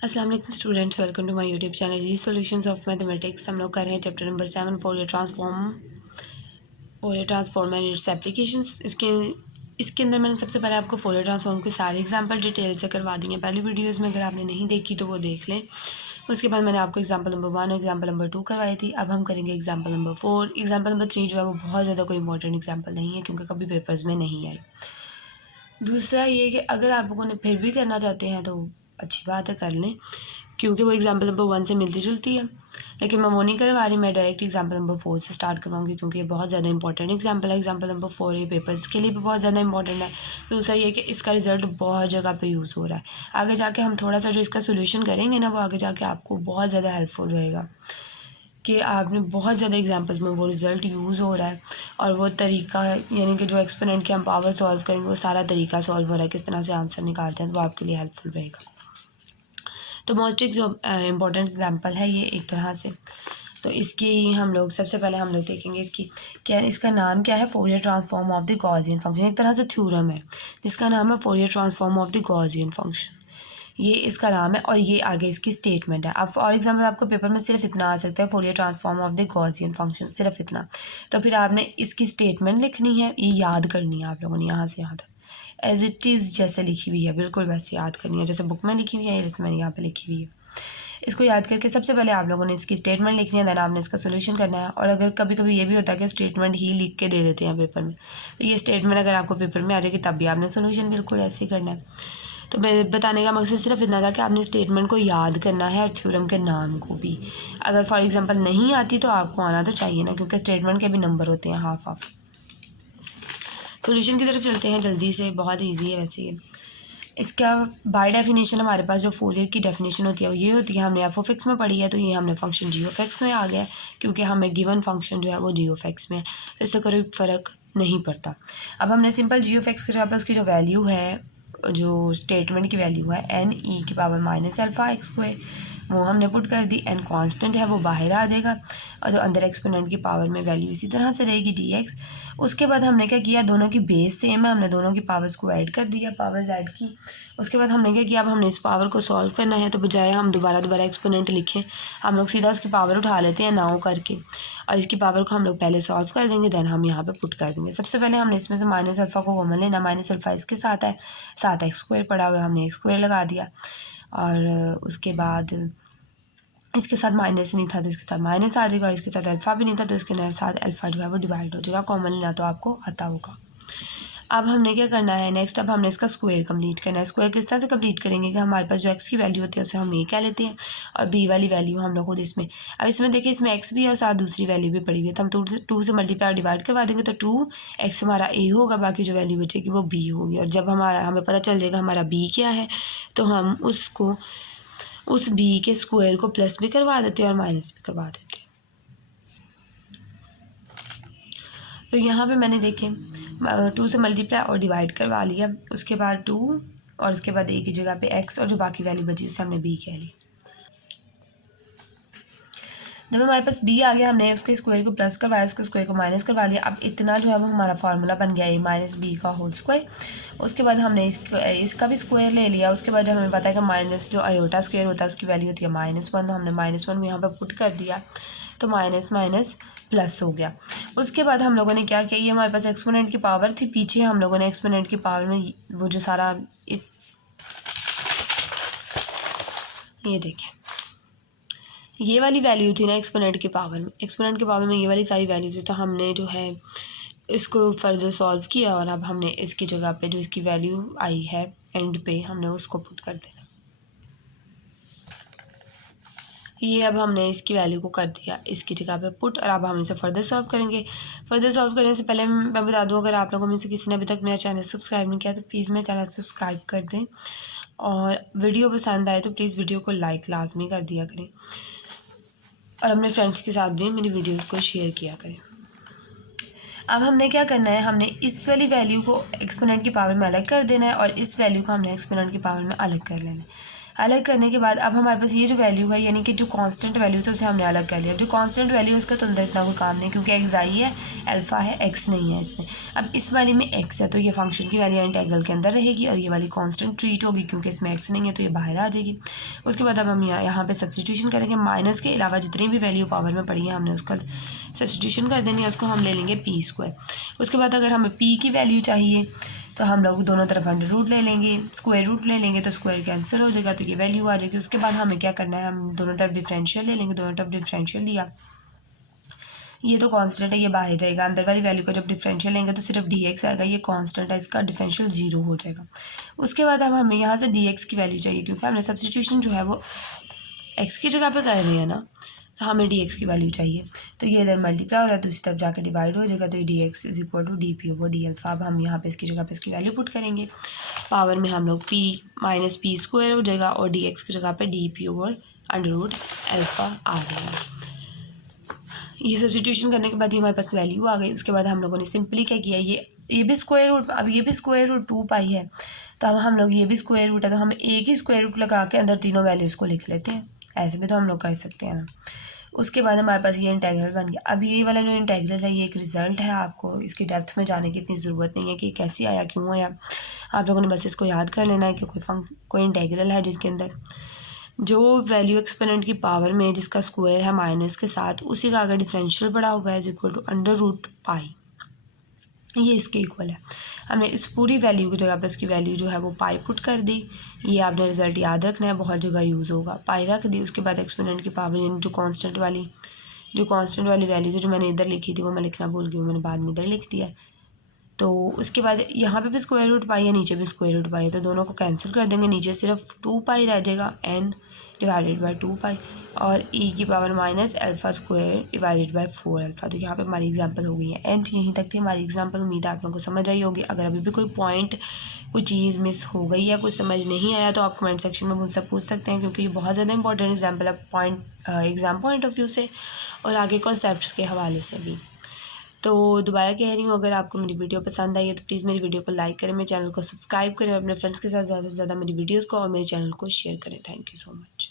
अस्सलाम वालेकुम students, welcome to my YouTube channel re solutions of mathematics. हम लोग कर रहे हैं chapter number 7 Fourier transform and its applications. इसके अंदर मैंने सबसे पहले आपको फोरियर ट्रांसफॉर्म के सारे एग्जांपल डिटेल से करवा दिए हैं पहली वीडियोस में। अगर आपने नहीं देखी तो वो देख लें। उसके बाद मैंने आपको एग्जाम्पल नंबर 1 और एग्जाम्पल नंबर 2 करवाई थी। अब हम करेंगे एग्जाम्पल नंबर 4। एग्जाम्पल नंबर 3 जो है वो बहुत ज़्यादा कोई इंपॉर्टेंट एग्जाम्पल नहीं है क्योंकि कभी पेपर्स में नहीं आई। दूसरा ये कि अगर आप लोगों ने फिर भी करना चाहते हैं तो अच्छी बात है, कर लें, क्योंकि वो एग्जाम्पल नंबर 1 से मिलती जुलती है। लेकिन मैं वो नहीं करवा रही, मैं डायरेक्ट एग्जाम्पल नंबर 4 से स्टार्ट करवाऊंगी क्योंकि ये बहुत ज़्यादा इंपॉर्टेंट एग्जाम्पल है। एग्जाम्पल नंबर 4 ये पेपर्स के लिए भी बहुत ज़्यादा इंपॉर्टेंट है। दूसरा ये कि इसका रिजल्ट बहुत जगह पे यूज़ हो रहा है। आगे जाके हम थोड़ा सा जो इसका सोल्यूशन करेंगे ना, वो आगे जाके आपको बहुत ज़्यादा हेल्पफुल रहेगा कि आपने बहुत ज़्यादा एग्जांपल्स में वो रिज़ल्ट यूज़ हो रहा है और वो तरीका यानी कि जो एक्सपोनेंट के हम पावर सॉल्व करेंगे वो सारा तरीका सॉल्व हो रहा है, किस तरह से आंसर निकालते हैं, तो वो आपके लिए हेल्पफुल रहेगा। तो मोस्ट इम्पॉर्टेंट एग्जांपल है ये एक तरह से। तो इसकी हम लोग सबसे पहले हम लोग देखेंगे इसका नाम क्या है, Fourier transform of the Gaussian function. एक तरह से थ्योरम है जिसका नाम है Fourier transform of the Gaussian function, ये इसका नाम है और ये आगे इसकी स्टेटमेंट है। अब फॉर एग्जांपल आपको पेपर में सिर्फ इतना आ सकता है, Fourier transform of the Gaussian function, सिर्फ इतना। तो फिर आपने इसकी स्टेटमेंट लिखनी है, ये याद करनी है आप लोगों ने यहाँ से यहाँ तक एज इट इज़ जैसे लिखी हुई है, बिल्कुल वैसे याद करनी है जैसे बुक में लिखी हुई है, जैसे मैंने यहाँ पे लिखी हुई है। इसको याद करके सबसे पहले आप लोगों ने इसकी स्टेटमेंट लिखनी है, देन आपने इसका सोल्यूशन करना है। और अगर कभी कभी ये भी होता है कि स्टेटमेंट ही लिख के दे देते हैं पेपर में, तो ये स्टेटमेंट अगर आपको पेपर में आ जाएगी तब भी आपने सोल्यूशन बिल्कुल ऐसे ही करना है। तो मेरे बताने का मकसद सिर्फ इतना था कि आपने स्टेटमेंट को याद करना है और थ्योरम के नाम को भी। अगर फॉर एग्जांपल नहीं आती तो आपको आना तो चाहिए ना, क्योंकि स्टेटमेंट के भी नंबर होते हैं हाफ हाफ। सॉल्यूशन की तरफ चलते हैं जल्दी से, बहुत इजी है वैसे ये। इसका बाय डेफिनेशन हमारे पास जो फोरियर की डेफिनेशन होती है वो ये होती है, हमने एफ ऑफ एक्स में पढ़ी है, तो ये हमने फंक्शन जी ऑफ एक्स में आ गया है क्योंकि हमें गिवन फंक्शन जो है वो जी ऑफ एक्स में है, तो इससे कोई फ़र्क नहीं पड़ता। अब हमने सिंपल जी ऑफ एक्स के जगह पर उसकी जो वैल्यू है, जो स्टेटमेंट की वैल्यू है एन ई की power minus alpha x square, वो हमने पुट कर दी। एन कांस्टेंट है वो बाहर आ जाएगा और जो अंदर एक्सपोनेंट की पावर में वैल्यू इसी तरह से रहेगी डी एक्स। उसके बाद हमने क्या किया, दोनों की बेस सेम है, हमने दोनों की पावर्स को ऐड कर दिया, पावर्स ऐड की। उसके बाद हमने क्या किया, अब हमने इस पावर को सॉल्व करना है, तो बजाय हम दोबारा एक्सपोनेंट लिखें, हम लोग सीधा उसकी पावर उठा लेते हैं नाउ करके और इसकी पावर को हम लोग पहले सॉल्व कर देंगे, देन हम यहाँ पे पुट कर देंगे। सबसे पहले हमने इसमें से माइनस अल्फ़ा को कॉमन लेना, माइनस अल्फ़ा इसके साथ है, साथ एक्स स्क्वायर पड़ा हुआ है, हमने एक्स स्क्वायर लगा दिया। और उसके बाद इसके साथ माइनस नहीं था तो इसके साथ माइनस आ जाएगा, इसके साथ अल्फ़ा भी नहीं था तो इसके साथ अल्फ़ा जो है वो डिवाइड हो जाएगा, कॉमन लेना तो आपको आता होगा। अब हमने क्या करना है नेक्स्ट, अब हमने इसका स्क्वायर कंप्लीट करना है। स्क्वायर किस तरह से कंप्लीट करेंगे कि हमारे पास जो एक्स की वैल्यू होती है उसे हम ए कह लेते हैं और बी वाली वैल्यू हम लोग खुद इसमें, अब इसमें देखिए इसमें एक्स भी और साथ दूसरी वैल्यू भी पड़ी हुई है, तो हम टू से मल्टीप्लाई डिवाइड करवा देंगे तो 2x हमारा ए होगा, बाकी जो वैल्यू बचेगी वो बी होगी। और जब हमें पता चल जाएगा हमारा बी क्या है, तो हम उसको उस बी के स्क्वायर को प्लस भी करवा देते हैं और माइनस भी करवा देते हैं। तो यहाँ पे मैंने देखे 2 से मल्टीप्लाई और डिवाइड करवा लिया, उसके बाद 2 और उसके बाद ए की जगह पे x और जो बाकी वैल्यू बची उसे हमने b कह ली। जब हमारे पास b आ गया, हमने उसके स्क्वायर को प्लस करवाया, उसके स्क्वायर को माइनस करवा लिया। अब इतना जो है वो हमारा फार्मूला बन गया a माइनस बी का होल स्क्वायर। उसके बाद हमने इसका भी स्क्वायर ले लिया। उसके बाद जब हमें पता है कि माइनस जो आयोटा स्क्वायर होता है उसकी वैल्यू होती है -1, तो हमने -1 यहाँ पर पुट कर दिया, तो माइनस माइनस प्लस हो गया। उसके बाद हम लोगों ने क्या किया, ये हमारे पास एक्सपोनेंट की पावर थी, पीछे हम लोगों ने एक्सपोनेंट की पावर में वो जो सारा ये देखें ये वाली वैल्यू थी ना एक्सपोनेंट की पावर में, एक्सपोनेंट की पावर में ये वाली सारी वैल्यू थी, तो हमने जो है इसको फर्दर सॉल्व किया और अब हमने इसकी जगह पे जो इसकी वैल्यू आई है एंड पे हमने उसको पुट कर देना। ये अब हमने इसकी वैल्यू को कर दिया इसकी जगह पे पुट, और अब हम इसे फर्दर सॉल्व करेंगे। फर्दर सॉल्व करने से पहले मैं बता दूं, अगर आप लोगों में से किसी ने अभी तक मेरा चैनल सब्सक्राइब नहीं किया तो प्लीज़ मेरा चैनल सब्सक्राइब कर दें, और वीडियो पसंद आए तो प्लीज़ वीडियो को लाइक लाजमी कर दिया करें और अपने फ्रेंड्स के साथ भी मेरी वीडियो को शेयर किया करें। अब हमने क्या करना है, हमने इस वाली वैल्यू को एक्सपोनेंट की पावर में अलग कर देना है और इस वैल्यू को हमने एक्सपोनेंट की पावर में अलग कर लेना है। अलग करने के बाद अब हमारे पास ये जो वैल्यू है यानी कि जो कांस्टेंट वैल्यू था उसे हमने अलग कर लिया। जो कांस्टेंट वैल्यू है उसका तो अंदर इतना कोई काम नहीं क्योंकि एक्स आई है, अल्फ़ा है, एक्स नहीं है इसमें। अब इस वाली में एक्स है तो ये फंक्शन की वैल्यू इंटीग्रल के अंदर रहेगी और ये वाली कांस्टेंट ट्रीट होगी क्योंकि इसमें एक्स नहीं है तो ये बाहर आ जाएगी। उसके बाद अब हम यहाँ पे सब्सटीट्यूशन करेंगे। माइनस के अलावा जितनी भी वैल्यू पावर में पड़ी है हमने उसका सब्सटीट्यूशन कर देनी है, उसको हम ले लेंगे पी स्क्वायर। उसके बाद अगर हमें पी की वैल्यू चाहिए तो हम लोग दोनों तरफ अंडर रूट ले लेंगे, स्क्वायर रूट ले लेंगे तो स्क्वायर कैंसिल हो जाएगा तो ये वैल्यू आ जाएगी। उसके बाद हमें क्या करना है, हम दोनों तरफ डिफरेंशियल ले लेंगे। दोनों तरफ डिफरेंशियल लिया, ये तो कांस्टेंट है ये बाहर रहेगा। अंदर वाली वैल्यू को जब डिफरेंशियल लेंगे तो सिर्फ डी एक्स आएगा, ये कांस्टेंट है इसका डिफरेंशियल 0 हो जाएगा। उसके बाद अब हमें यहाँ से डी एक्स की वैल्यू चाहिए क्योंकि हमने सब्सटीट्यूशन जो है वो एक्स की जगह पे कर रहे हैं ना, तो हमें डी एक्स की वैल्यू चाहिए। तो ये इधर मल्टीप्लाई हो जाए तो इसी तरफ जाकर डिवाइड हो जाएगा, तो ये d x is equal to d P over d alpha. अब हम यहाँ पे इसकी जगह पे इसकी वैल्यू पुट करेंगे। पावर में हम लोग पी माइनस पी स्क्वायर हो जाएगा और डी एक्स की जगह पे D P over under root alpha आ जाएगा। ये सब्सटीट्यूशन करने के बाद ये हमारे पास वैल्यू आ गई। उसके बाद हम लोगों ने सिंपली क्या किया, ये भी स्क्वायर रूट, अब ये भी स्क्वायर रूट 2 पाई है तो अब हम लोग ये भी स्क्वायर रूट है तो हम एक ही स्क्वायर रूट लगा के अंदर तीनों वैल्यूज़ को लिख लेते हैं। ऐसे भी तो हम लोग कर सकते हैं ना। उसके बाद हमारे पास ये इंटेग्रल बन गया। अब ये वाला जो इंटेग्रल है ये एक रिज़ल्ट है, आपको इसकी डेप्थ में जाने की इतनी ज़रूरत नहीं है कि कैसे आया, क्यों आया। आप लोगों ने बस इसको याद कर लेना है कि कोई इंटेग्रल है जिसके अंदर जो वैल्यू एक्सपोनेंट की पावर में जिसका स्क्वायर है माइनस के साथ, उसी का अगर डिफरेंशियल बड़ा हुआ है is equal to under root pi, ये इसके इक्वल है। हमने इस पूरी वैल्यू की जगह पर इसकी वैल्यू जो है वो पाई पुट कर दी। ये आपने रिजल्ट याद रखना है, बहुत जगह यूज़ होगा। पाई रख दी, उसके बाद एक्सपोनेंट की पावर यानी जो कांस्टेंट वाली वैल्यू थी जो मैंने इधर लिखी थी वो मैं लिखना भूल गई, वो मैंने बाद में इधर लिख दिया। तो उसके बाद यहाँ पे भी स्क्वायर रूट पाई है, नीचे भी स्क्वायर रूट पाई है, तो दोनों को कैंसिल कर देंगे। नीचे सिर्फ 2 पाई रह जाएगा, n डिवाइडेड बाई 2 पाई और e की power minus alpha square divided by 4 alpha. तो यहाँ पे हमारी एग्जांपल हो गई है एंड। यहीं तक थी हमारी एग्जांपल। उम्मीद है आप लोगों को समझ आई होगी। अगर अभी भी कोई पॉइंट, कोई चीज़ मिस हो गई या कुछ समझ नहीं आया तो आप कमेंट सेक्शन में मुझसे पूछ सकते हैं क्योंकि ये बहुत ज़्यादा इंपॉर्टेंट एग्जाम्पल है एग्ज़ाम पॉइंट ऑफ व्यू से और आगे कॉन्सेप्ट्स के हवाले से भी। तो दोबारा कह रही हूँ, अगर आपको मेरी वीडियो पसंद आई है तो प्लीज़ मेरी वीडियो को लाइक करें, मेरे चैनल को सब्सक्राइब करें, अपने फ्रेंड्स के साथ ज़्यादा से ज़्यादा मेरी वीडियोस को और मेरे चैनल को शेयर करें। Thank you so much.